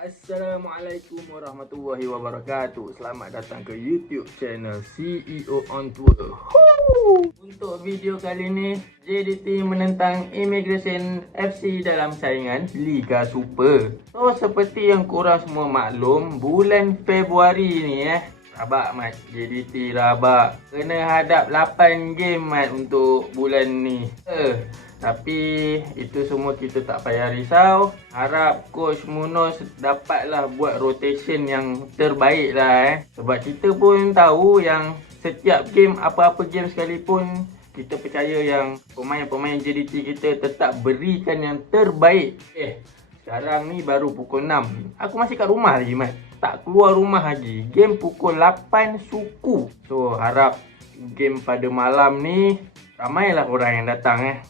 Assalamualaikum warahmatullahi wabarakatuh. Selamat datang ke YouTube channel CEO on Tour. Untuk video kali ni, JDT menentang Immigration FC dalam saingan Liga Super. So, seperti yang korang semua maklum, bulan Februari ni rabak mat, JDT rabak. Kena hadap 8 game mat untuk bulan ni. Tapi itu semua kita tak payah risau. Harap Coach Munoz dapatlah buat rotation yang terbaik lah Sebab kita pun tahu yang setiap game, apa-apa game sekalipun, kita percaya yang pemain-pemain JDT kita tetap berikan yang terbaik. Sekarang ni baru pukul 6. Aku masih kat rumah lagi mat. Tak keluar rumah lagi. Game pukul 8 suku. So harap game pada malam ni ramailah orang yang datang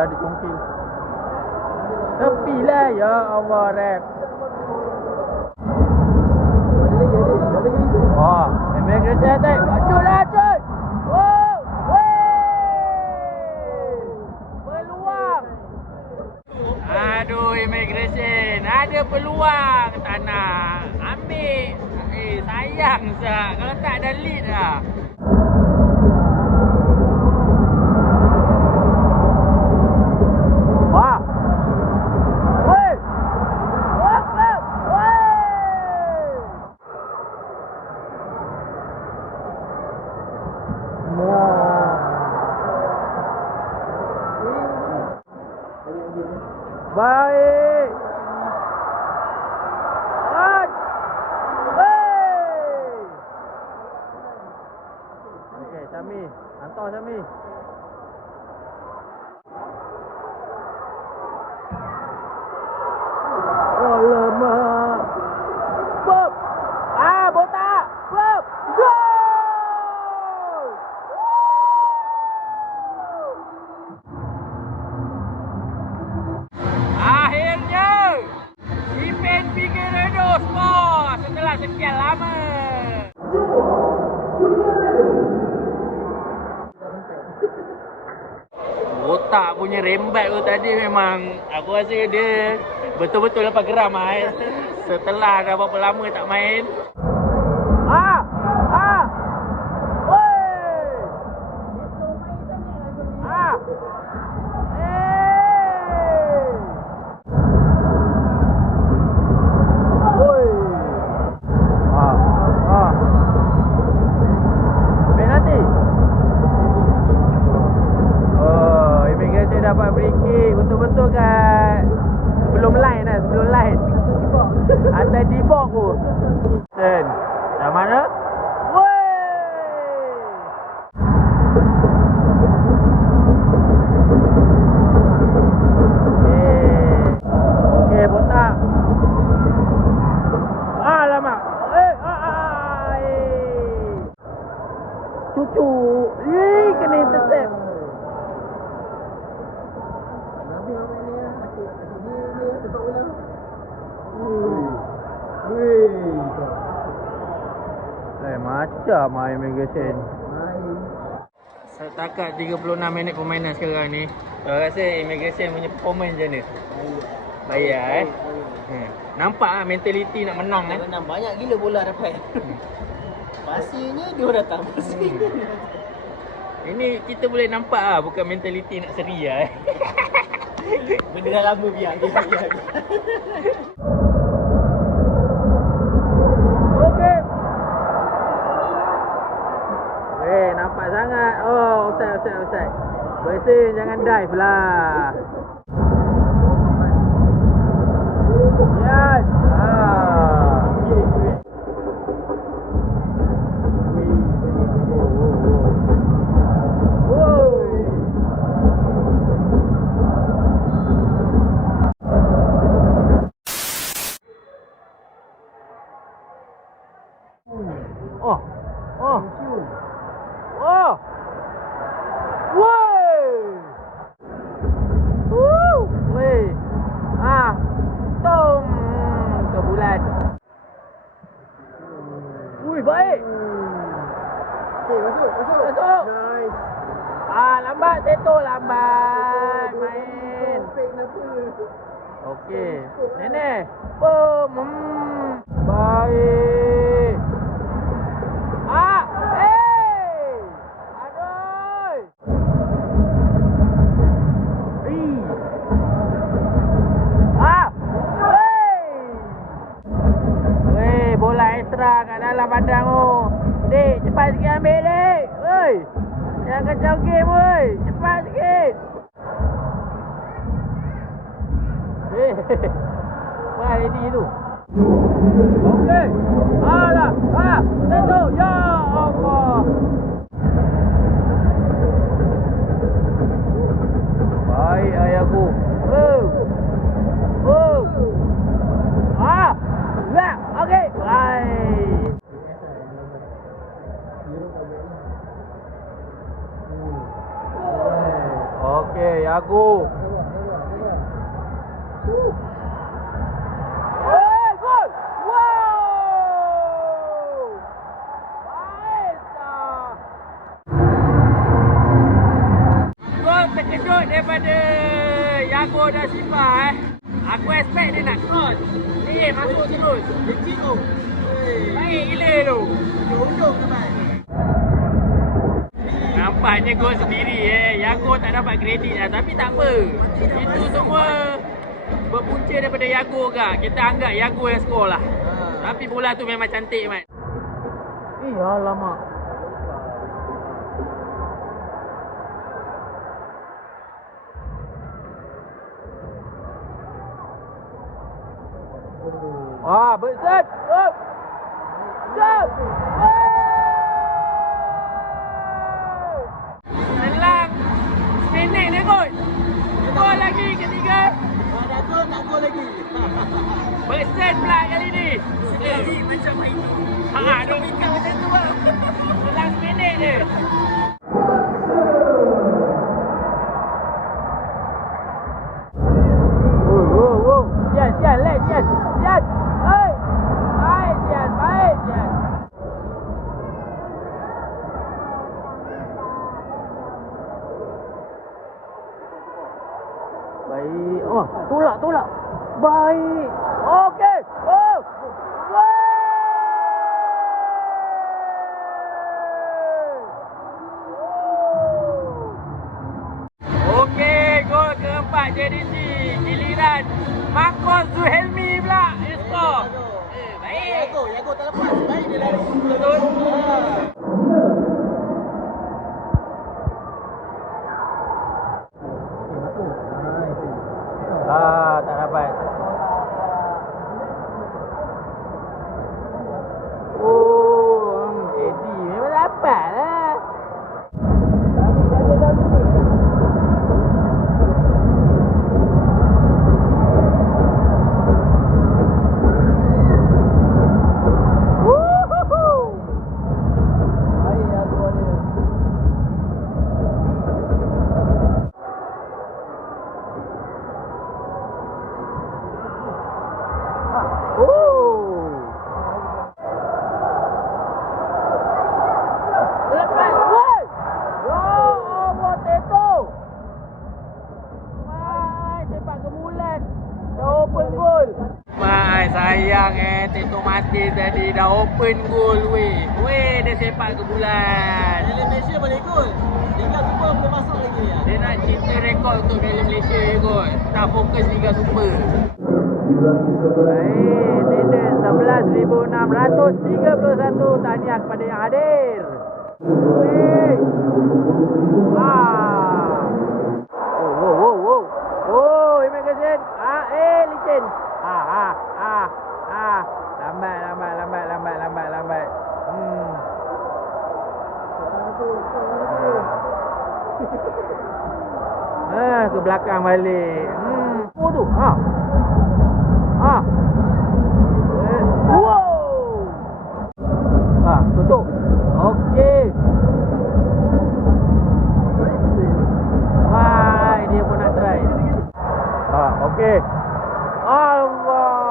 Ada congkil. Tepilah ya Allah rap. Oh, immigration attack. Acut lah acut. Oh, wey. Peluang. Aduh immigration, ada peluang. Tak nak ambil. Sayang sah. Kalau tak ada lead lah. Baik. Okey, Syami. Hantar Syami. Alamak. Bob. Botak. Bob. Go! Akhirnya Ipen Figueiredo skor setelah sekian lama. Botak punya rembat tu tadi memang aku rasa dia betul-betul lepas geram setelah dah berapa lama tak main. Dapat free kick betul-betul kat sebelum line. Atas di box tu. macam immigration. Setakat 36 minit permainan sekarang ni, saya rasa immigration punya performance macam mana? Bayar Nampak lah mentaliti nak menang kan? Menang banyak gila bola dapat. Pasirnya dia datang pasir. Ini kita boleh nampak lah bukan mentaliti nak seri lah Benda dah lama biar. Okey. Nampak sangat. Oh, offside. Bersin, jangan dive lah. Yes. Baik. Okey, masuk. Nice. Lambat Teto, lambat main. Okey. Nenek. Baik. Aduh. Bola extra kat dalam padang tu. Dik, cepat sikit ambil dik. Oi. Jangan kacau game oi. Cepat sikit. Wah, ready tu. Okey. Alah. Tentu. Ya Allah. Baik ayahku. Okey. Baik. Okey, aku. Gol. Wow. Baik. Gol terkejut daripada Yago dan Sipa Aku expect dia nak cross. Masuk terus. Kecil tu. Baik gila tu. Ujung sampai. Nampaknya gol sendiri Yago tak dapat kredit lah. Tapi tak apa. Itu semua berpunca daripada Yago kak. Kita anggap Yago yang skor lah. Tapi bola tu memang cantik Mat. Alamak. Besar. Selang minit dia gol. Gol lagi ketiga. Dah gol tak gol lagi. Besar pula kali ni. Lagi macam main tu. Aduh, Ikan macam tu bang. selang minit dia. Sian. Baik, Sian. Baik. Tolak. Baik. Okey. Okey, gol keempat JDT. Giliran Marcos Zuhelmi pula skor. Baik. Yago tak lepas. Baik dia lari. Betul. Tak dapat. Eddie memang dapat lah. sayang Tito Martin tadi dah open goal weh. Weh, dia sepak ke bulan. Piala Malaysia boleh gol. Liga Super boleh masuk lagi ya. Dia nak cipta rekod untuk Piala Malaysia je kot. Tak fokus Liga Super. Baik, tender 11,631. Tahniah kepada yang hadir. Weh. Oh, immigration. Licin. Lambat. Ke belakang balik. Oh tu. Wow. Tutup. Okey. Wah, dia pun nak try. Okey. Allah.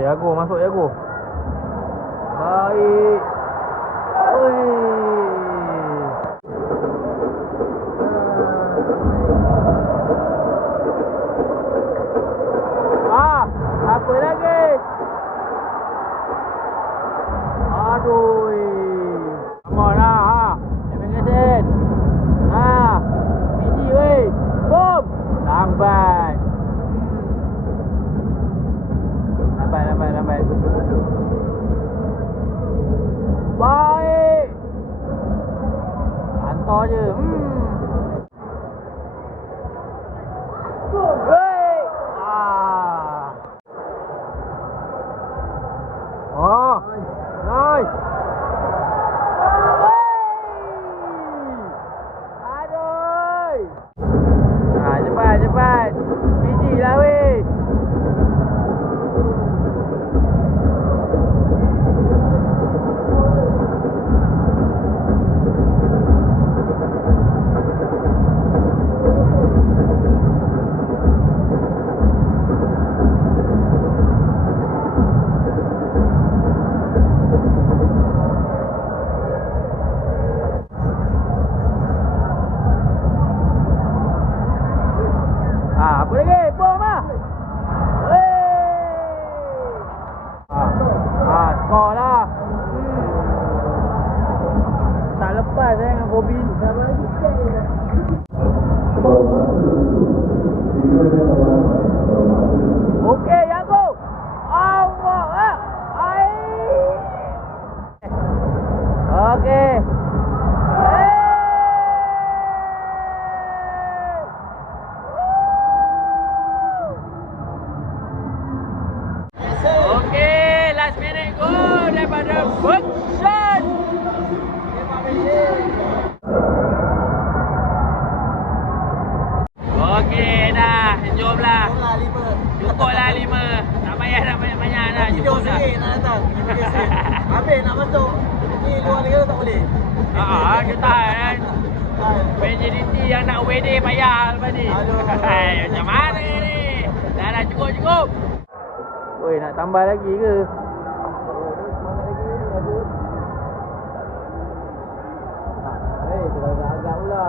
Yago masuk Yago. Baik. Apa lagi? Aduh. Come on lah. Emergency. Biji weh. Boom. Lambat. Baik. Hantar je. Baik. Nice. Aduh. Cepat. Biji lah weh. Apa lagi? Bom lah. Skor lah. Tak lepas dengan Robin. Sama lagi check je. Okey, Yago. Allah. Okey. Last minute goal daripada Berkshire. Okey dah, jomlah. Cukuplah 5. Tak payah nak banyak-banyak dah. Cukup dah. Nak datang. Habis nak masuk. Ni luar negara tak boleh. Kita kan. PJDT yang nak WD payah lepas ni. Macam mana ni? Dah cukup. Oi, nak tambah lagi ke? Agak-agak pula.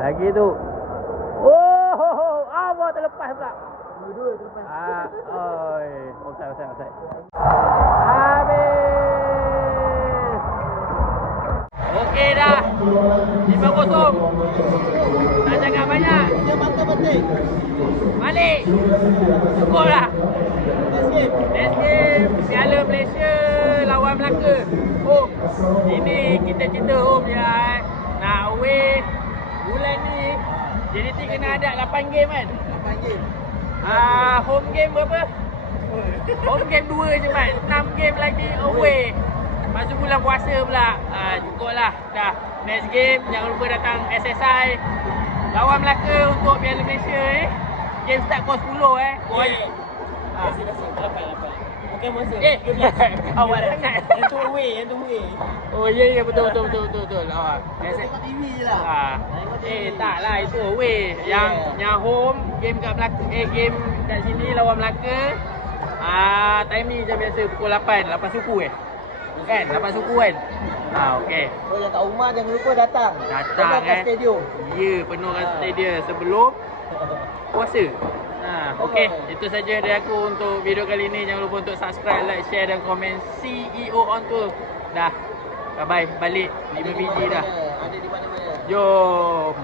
Lagi tu. Oh, Allah terlepas pula. Dua-dua terlepas. Offside. Habis. Okey dah. 5-0. Tak cakap banyak. Dia mata penting. Balik. Cukup lah. Next game Piala Malaysia lawan Melaka. Home. Ini kita cerita home je nak away. Bulan ni JDT kena ada 8 game kan? 8 game. Home game berapa? Home game 2 je man. 6 game lagi away. Masuk bulan puasa pula. Cukup lah. Dah. Next game jangan lupa datang SSI lawan Melaka untuk Piala Malaysia Game start pukul 10 Kasih. 8. Pokemon Monster. Awak sangat. Yang tu away, yang tu away. Oh ya betul. Awak. Tengok TV je lah. Taklah itu away. Yang home game kat Melaka, game kat sini lawan Melaka. Time ni je biasa pukul 8 suku kan? 8 suku kan? Okey. So yang kat rumah jangan lupa datang. Datang kat stadium. Ya, penuhkan stadium sebelum puasa. Okey, itu saja dari aku untuk video kali ini. Jangan lupa untuk subscribe, like, share dan komen. CEO on tour. Dah. Bye bye. Balik 5 biji dah. Ada di mana-mana. Jom.